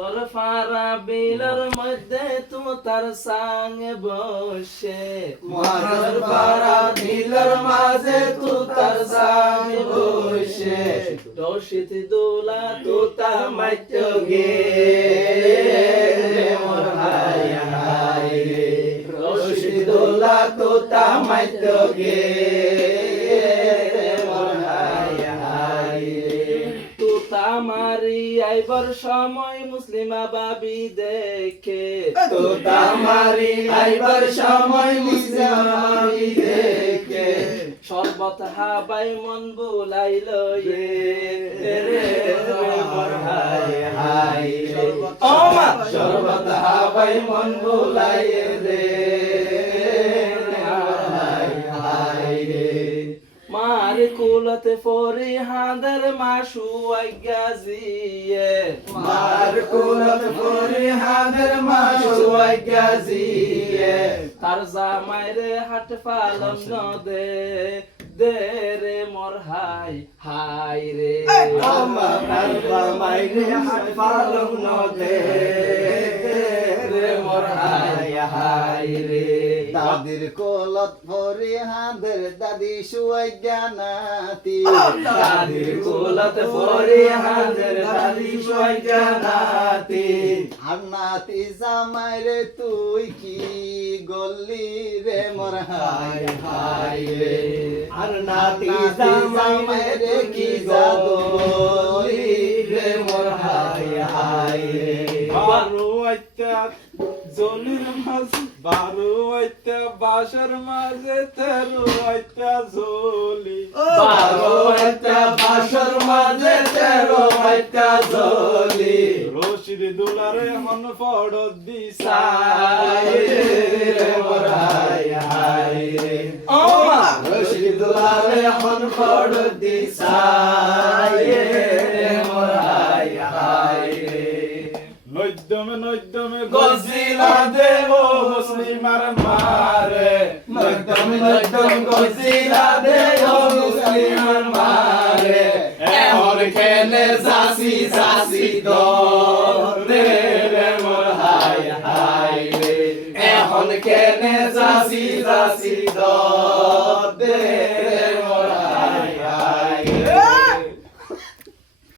তোর ফারা বিলের মধ্যে তু তার সাঙ্গে বসে। মহাজর পারা বিলের মাঝে তু তার সামনে বসে। রশিদ দোলা তু তা মাইত গে। মোর হাই হাই রে রশিদুল্লাহ তো তামাইত গে। আইবার সময় মুসলিমা বাবি দেখে। তো তামারি আইবার সময় মুসলমানি দেখে। শরবত হাবাই মন বুলাইল রে রে মোর হাই হাই শরবত হাবাই মন বুলাই রে। কুলতে ফরি হাঁদের মাসু আজ্ঞাজিয়ে মার কুলত পরে হাদের মাসুয়াই গাজিয়ে তার জামাইরে হাট পালন ন দে রে মোর হাই হাই রে। আমার বামাই রে হাত পালং নদে। দাদির কোলত ভরে হাঁদের দাদি শুয়াই জ্ঞানাতি দাদির কুলত পরে হাদের দাদি সুয়াই জানাতি। আর নাতি জামাই রে তুই কি গল্লি রে মোর হাই হাই রে? আর নাতি জামাই রে কি জাদুলি জলির মাঝ বারো আইতা বাসার মাঝে তেরো আইতা জলি। বারো একটা বাসর মাঝে তেরো একটা জলি। রশিদ দুলারে হন ফড় দিসা সাই রে মোর হাই রে। ও মা! রশিদুল্লাহ হন ফড় দিসাই নৈদ্যমে নৈদ্যমে গজিলা দেব মুসলিমার মারে। নদম নদম গজিলা দেব মুসলিমান মারে। এমন খেলে জাসি জাসি দরে রে মোর হাই হাই রে। এখন কেনে জাসি জাসি দরে